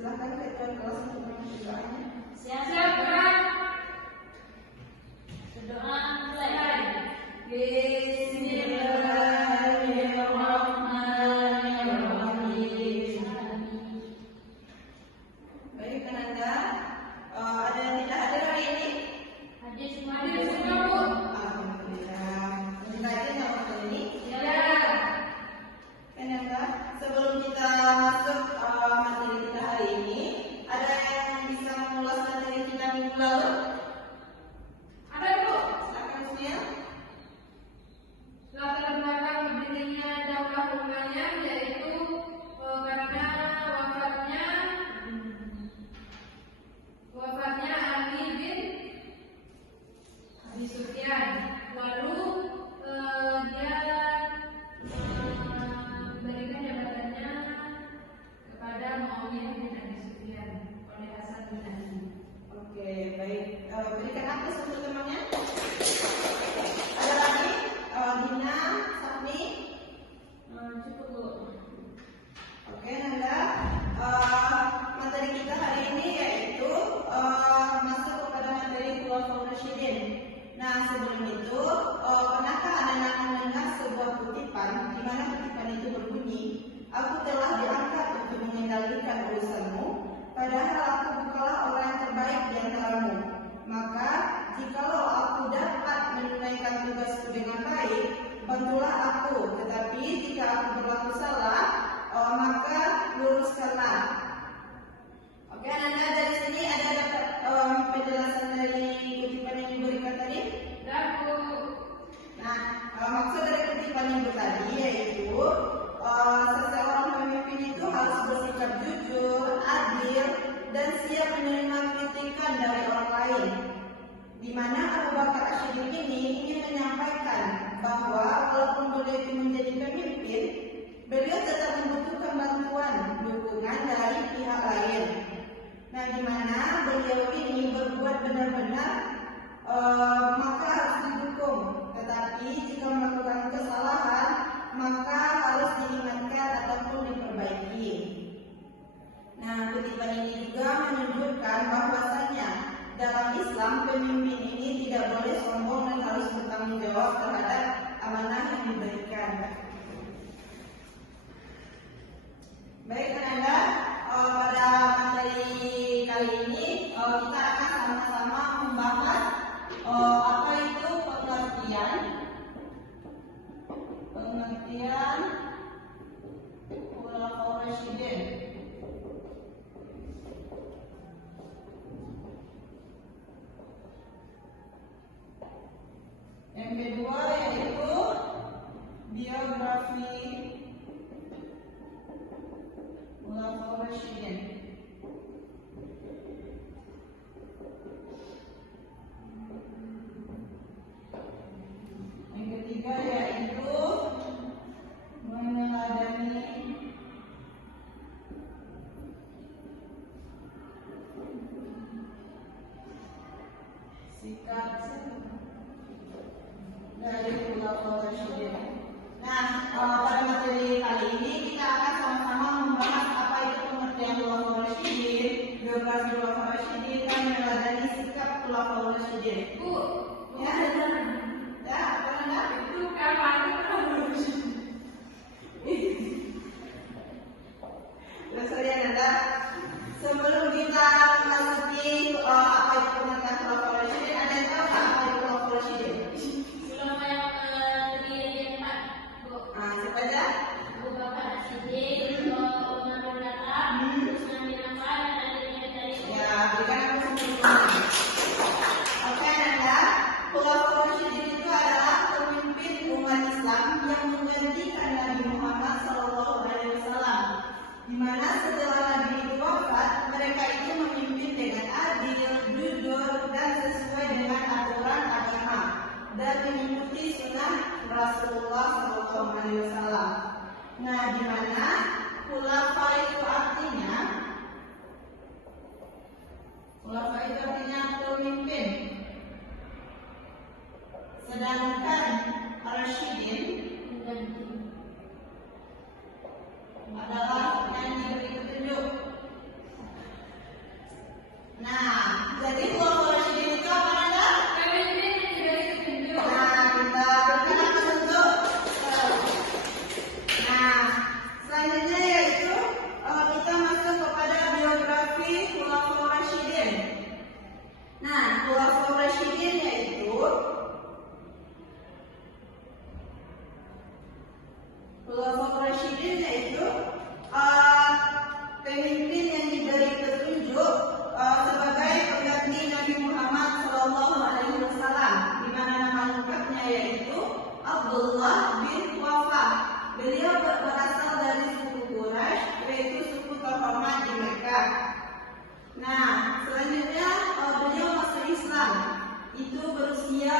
Silakan ketua kelas untuk mengikuti doanya. Siap, Kak. Berdoa mulai. Bismillahirrahmanirrahim. Baik, Kananda, ada yang tidak hadir hari ini? Hadir semua, Bu. Alhamdulillah. Sudah hadir yang waktu ini? Ya. Kananda, sebelum kita masuk materi kita hari ini, ada yang bisa mengulas materi kita minggu lalu? Ada, Bu. Silakan Musnia. Latar belakang berdirinya Daulah Umayyah yaitu karena wafatnya Ali bin Abi Sufyan. Lalu dia memberikan jabatannya kepada Muawiyah bin Abi Sufyan oleh Hasan bin Ali. Oke, baik. Berikan akses untuk temannya. Ada lagi? Dina, Safni. Cukup, Bu. Oke, Nanda. Materi kita hari ini yaitu masuk kepada materi Khulafaur Rasyidin. Nah, sebelum itu, pernahkah Anda mendengar sebuah kutipan di mana kutipan itu berbunyi, "Aku telah diangkat untuk mengendalikan urusanmu, padahal aku bukanlah orang yang terbaik di antaramu. Maka, jikalau aku dapat menunaikan tugasku dengan baik, bantulah aku. Tetapi jika aku berlaku salah, maka luruskanlah." Oke, Anda dari sini ada dapat penjelasan dari kutipan yang diberikan tadi? Dan, Bu. Nah, maksud dari kutipan ibu tadi yaitu seseorang pemimpin itu harus bersikap jujur, adil, dan siap menerima kritikan dari orang lain. Di mana Abu Bakar Asyidin ini ingin menyampaikan bahwa walaupun beliau itu menjadi pemimpin, beliau tetap membutuhkan bantuan, dukungan dari pihak lain. Nah, di mana beliau ini berbuat benar-benar maka harus didukung. Tetapi jika melakukan kesalahan, maka harus diingatkan ataupun diperbaiki. Nah, kutipan ini juga menunjukkan bahwasanya dalam Islam pemimpin ini tidak boleh sombong dan harus bertanggung jawab terhadap amanah yang diberikan. Baik, Anda, pada materi kali ini kita akan sama-sama membahas apa itu pengertian Khulafaur Rasyidin. Yang kedua yaitu biografi Khulafaur Rasyidin. Yang ketiga yaitu meneladani sikap dari Khulafaur Rasyidin. Nah, pada materi kali ini kita akan sama-sama membahas apa itu pengertian Khulafaur Rasyidin, biografi Khulafaur Rasyidin, dan meneladani sikap Khulafaur Rasyidin. Bu. Ya, ya, apa Anda? Itu kapan? Kesedihan Anda. Sebelum kita memasuki apa itu pengertian Khulafaur Rasyidin, ada yang tahu nggak apa itu Khulafaur Rasyidin? Ulama yang terdiri empat, Bu. Siapa aja? Abu Bakar As-Siddiq, Umar bin Khattab, Utsman bin Affan, dan Ali bin Abi Thalib. Ya, berikan aku sebelumnya. Oke, Anda. Khulafaur Rasyidin itu adalah pemimpin umat Islam yang menggantikan Nabi Muhammad SAW. Di mana setelah Nabi itu wafat, mereka itu memimpin dengan adil, jujur, dan sesuai dengan aturan agama dan mengikuti sunnah Rasulullah SAW. Nah, di mana khulafa itu artinya pemimpin. Sedangkan Rasyidin adalah yang diberi petunjuk. Nah, jadi khulafaur rasyidin itu apa Nanda? Pemimpin yang diberi petunjuk. Nah, kita berikan petunjuk. Nah, selanjutnya yaitu kita masuk kepada biografi khulafaur rasyidin. Nah, khulafaur rasyidin yaitu pemimpin yang diberi petunjuk sebagai pengganti Nabi Muhammad SAW, di mana nama lengkapnya yaitu Abdullah bin Wafah. Beliau berasal dari suku Quraisy, yaitu suku terhormat di Mekah. Nah, selanjutnya beliau masuk Islam. Itu berusia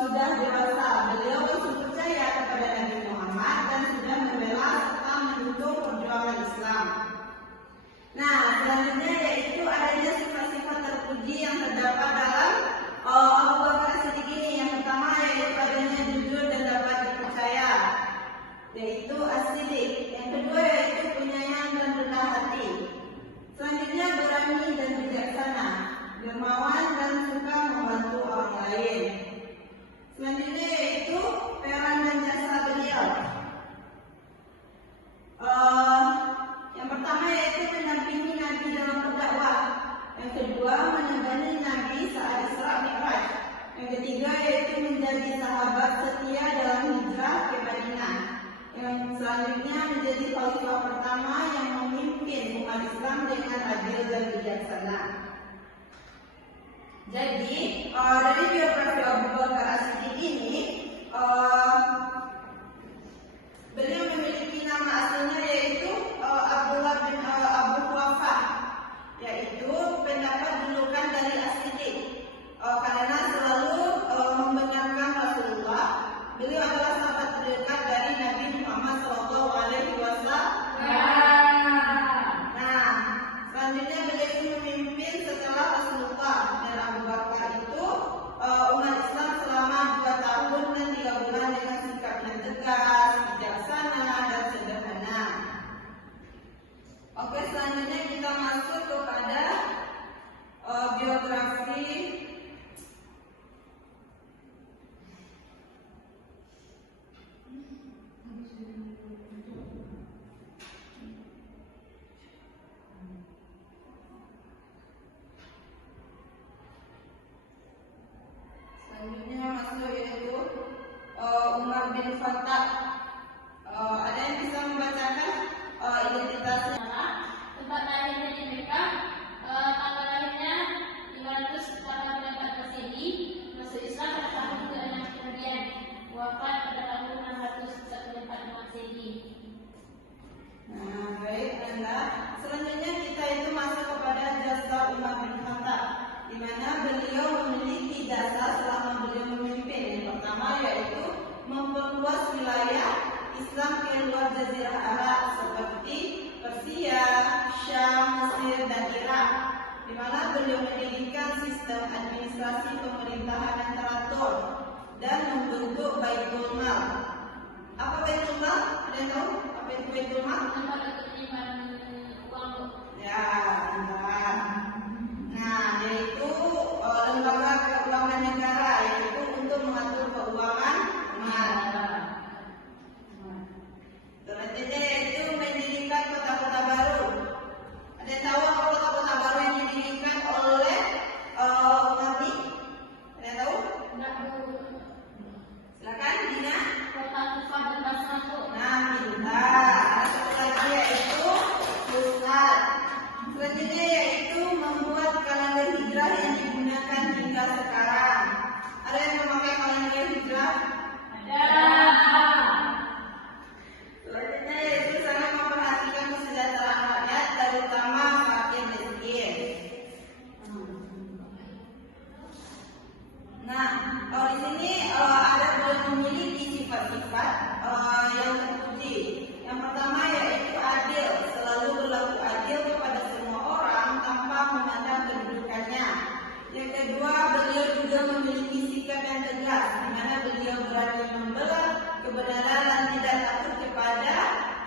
sudah dewasa. Beliau langsung percaya kepada Nabi Muhammad dan sudah membela serta mendukung perjuangan Islam. Nah, selanjutnya yaitu adanya sifat-sifat terpuji yang terdapat dalam Abu Bakar As-Siddiq ini. Yang pertama yaitu adanya jujur dan dapat dipercaya, yaitu As-Siddiq. Yang kedua yaitu penyayang dan rendah hati. Selanjutnya berani dan bijaksana, dermawan dan suka membantu orang lain. Selanjutnya yaitu peran dan jasa beliau. Yang pertama yaitu mendampingi Nabi dalam berdakwah. Yang kedua menemani Nabi saat Isra Mi'raj. Yang ketiga yaitu menjadi sahabat setia dalam hijrah ke Madinah. Yang selanjutnya menjadi khalifah pertama yang memimpin umat Islam dengan adil dan bijaksana. Jadi dari biografi Abu Bakar As-Siddiq ini, beliau memiliki nama aslinya yaitu Abdullah bin Abu Wafah, yaitu pendapat julukan dari As-Siddiq karena selalu membenarkan Rasulullah. Beliau adalah sahabat terdekat dari Nabi Muhammad SAW. Nah, selanjutnya beliau memimpin setelah Rasulullah. Dan Abu Bakar itu umat Islam selama 2 tahun dan 3 bulan dengan sikap yang tegas, bijaksana dan sederhana. Oke, selanjutnya kita masuk kepada biografi yaitu Umar bin Khattab. Ada yang bisa membacakan identitasnya? Tempat lahirnya di Mekah, tanggal lahirnya 584 Masehi, masuk Islam pada tahun ke-6 kemudian, wafat pada tahun 644 Masehi. Nah, baik Anda. Selanjutnya kita itu masuk kepada jasa Umar bin Khattab, di mana beliau memiliki jasa selama beliau memimpin. Yang pertama yaitu memperluas wilayah Islam ke luar Jazirah Arab seperti Persia, Syam, Mesir dan Irak, di mana beliau mendirikan sistem administrasi pemerintahan yang teratur dan membentuk Baitul Mal. Apa Baitul Mal? Ada yang tahu apa itu Baitul Mal? Tempat untuk penyimpanan uang. Ya, benar. Nah, yaitu lembaga keuangan negara, yaitu untuk mengatur keuangan umat. Selanjutnya yaitu mendirikan kota-kota baru. Ada yang tahu apa kota-kota baru yang didirikan oleh Nabi? Ada yang tahu? Silakan, Dina. Kota Kufah dan Basra. Nah, pintar. Satu lagi yaitu Pusat. Selanjutnya yaitu membuat kalender hijrah yang digunakan hingga sekarang. Ada yang memakai kalender hijrah? Ada. Selanjutnya yaitu sangat memperhatikan kesejahteraan rakyat, terutama fakir miskin. Nah, di sini ada boleh memiliki sifat-sifat yang terpuji. Yang pertama yaitu adil, selalu berlaku adil kepada semua orang tanpa memandang kedudukannya. Yang kedua, beliau juga memiliki sikap yang tegas, di mana beliau berani membela kebenaran dan tidak takut kepada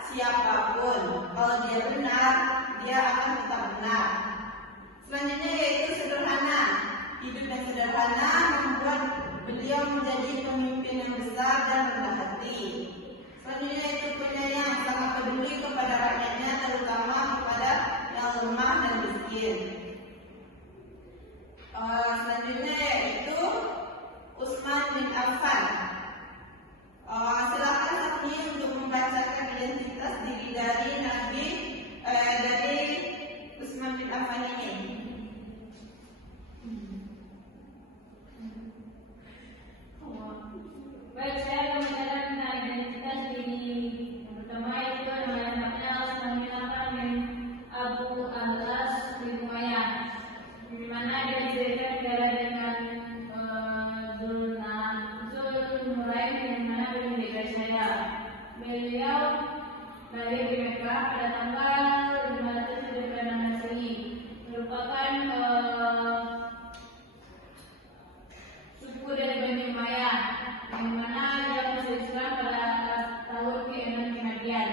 siapapun. Kalau dia benar, dia akan tetap benar. Selanjutnya yaitu sederhana. Hidup yang sederhana membuat beliau menjadi pemimpin yang besar dan rendah hati. Selanjutnya yaitu penyayang, sangat peduli kepada rakyatnya, terutama kepada yang lemah dan miskin. Selanjutnya yaitu Utsman bin Affan. Silakan Safni untuk membacakan identitas diri dari dari Utsman bin Affan ini. Baik, saya akan membacakan tentang identitas diri. Yang pertama itu nama lengkapnya Utsman bin Affan bin Abu Al-As bin Umayyah, di mana dia didirikan negara dengan Zulnurain, yang mana beliau menjadi saya. Beliau lahir di Mekah pada tanggal 576 Masehi, merupakan suku dari Bani Umayyah, yang mana dia masuk Islam pada tahun ke-6 Hijriah.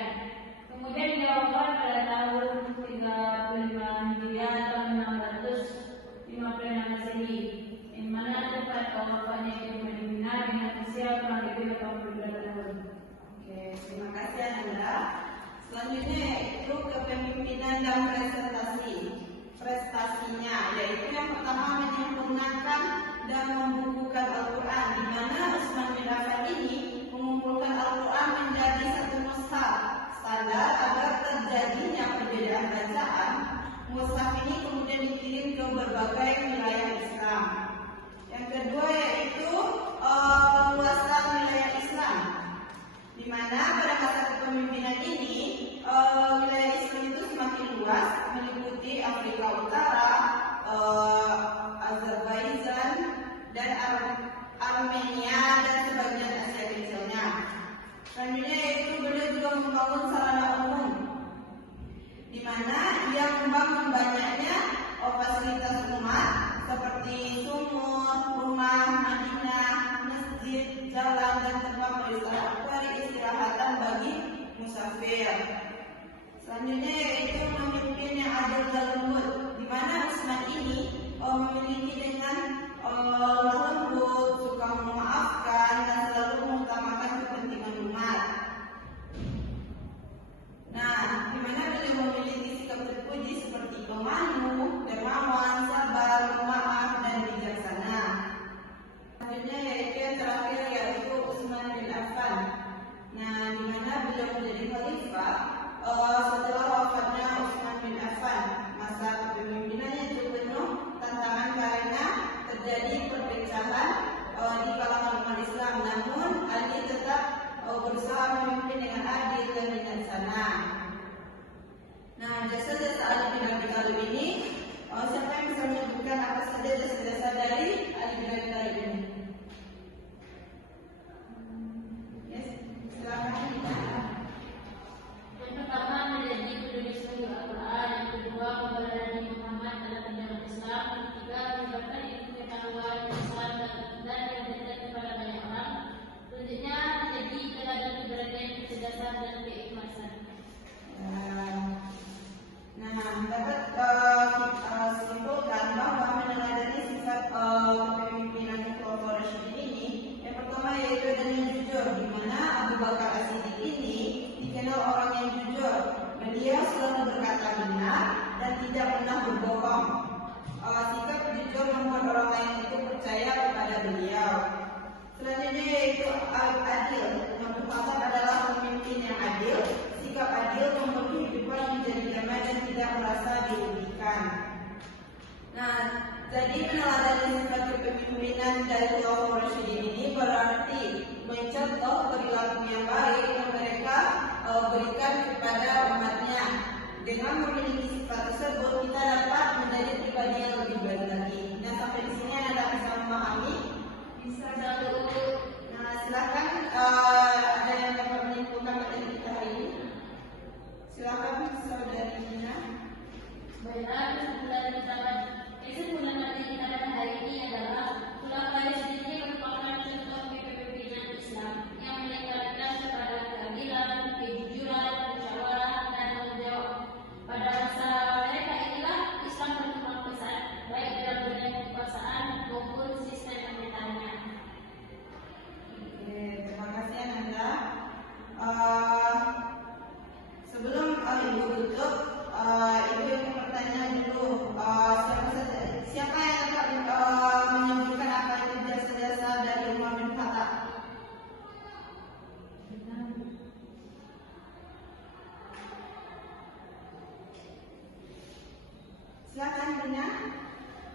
Kemudian dia wafat pada tahun 35 Hijriah atau 656 Masehi, yang mana tempat wafatnya di Madinah dengan usia kurang lebih 82 tahun. Oke, terima kasih Anda. Selanjutnya yaitu kepemimpinan dan prestasinya, yaitu yang pertama menyempurnakan dan membukukan Al-Quran, di mana Utsman bin Affan ini mengumpulkan Al-Quran menjadi satu mushaf standar agar terjadinya perbedaan bacaan. Mushaf ini kemudian dikirim ke berbagai wilayah Islam. Yang kedua yaitu penguasaan wilayah Islam, di mana pada masa kepemimpinan ini wilayah Islam itu semakin luas, meliputi Afrika Utara, Azerbaijan, dan Armenia, dan sebagian Asia kecilnya. Selanjutnya yaitu beliau juga membangun sarana umum, di mana ia membangun banyaknya fasilitas umat seperti sumur, rumah, Madinah, masjid, jalan, dan tempat peristirahatan bagi musafir. Selanjutnya yaitu memimpin yang adil dan lembut, di mana Utsman ini memiliki dengan lembut, suka memaafkan, dan selalu mengutamakan kepentingan umat. Nah, di mana beliau memiliki sikap terpuji seperti pemalu, dermawan, sabar, pemaaf, dan bijaksana. Selanjutnya yaitu yang terakhir yaitu Utsman bin Affan. Nah, di mana beliau menjadi khalifah setelah wafatnya Utsman bin Affan. Masa kepemimpinannya itu penuh tantangan karena terjadi perpecahan di kalangan umat Islam. Namun Ali tetap berusaha memimpin dengan adil dan bijaksana. Nah, jasa-jasa Ali bin Abi Thalib ini, siapa yang bisa menyebutkan apa saja jasa-jasa dari Ali bin Abi Thalib ini? Yes, silakan. Yang pertama menjadi penulis sahih Al-Quran, yang kedua membela Nabi Muhammad dalam ajaran Islam, yang ketiga menyebarkan ilmu pengetahuan Islam dan mengajarkan kepada banyak orang. Selanjutnya menjadi teladan keberanian, kecerdasan, dan keikhlasan. Dapat kita simpulkan bahwa meneladani sifat kepemimpinan kelompok Rasyidin ini, yang pertama yaitu dengan jujur, di mana Abu Bakar As-Siddiq ini dikenal orang yang jujur. Beliau selalu berkata benar dan tidak pernah berbohong. Sikap jujur membuat orang lain itu percaya kepada beliau. Selanjutnya yaitu adil. Nabi Muhammad adalah pemimpin yang adil. Sikap adil membuat kehidupan menjadi damai dan tidak merasa dirugikan. Nah, jadi meneladani sifat kepemimpinan dari kelompok Rasyidin ini berarti mencontoh perilaku yang baik yang mereka berikan kepada umatnya. Dengan memiliki sifat tersebut, kita dapat menjadi pribadi yang lebih baik lagi. Nah, sampai di sini Anda bisa memahami? Bisa dulu. Nah, silakan ada yang dapat menyimpulkan materi kita hari ini. Silakan saudari Nina. Baiklah, kesimpulan materi kita pada hari ini adalah Khulafa'i Rasyidin merupakan contoh kepemimpinan Islam yang menekankan kepada keadilan, kejujuran, musyawarah, dan tanggung jawab. Pada masa mereka inilah Islam berkembang pesat Silakan Dina.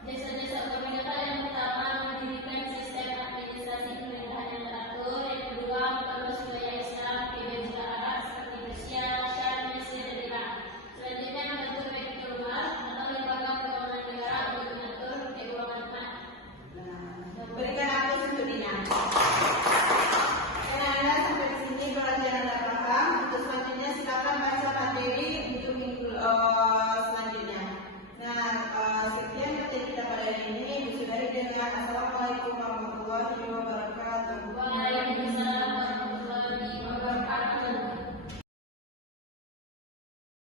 Jasa-jasa pemerintah yang pertama mendirikan sistem administrasi pemerintahan yang teratur. Yang kedua, memperluas wilayah Islam ke juga Arab seperti Persia, Syam, Mesir, dan Irak. Selanjutnya membentuk Baitul Mal atau lembaga keuangan negara untuk mengatur keuangan umat. Berikan aplaus untuk Dina. Anda sampai di sini belajar Anda paham. Untuk selanjutnya silakan baca materi untuk minggu selanjutnya. Nah, sekian materi kita pada hari ini. Disudahi dengan assalamualaikum.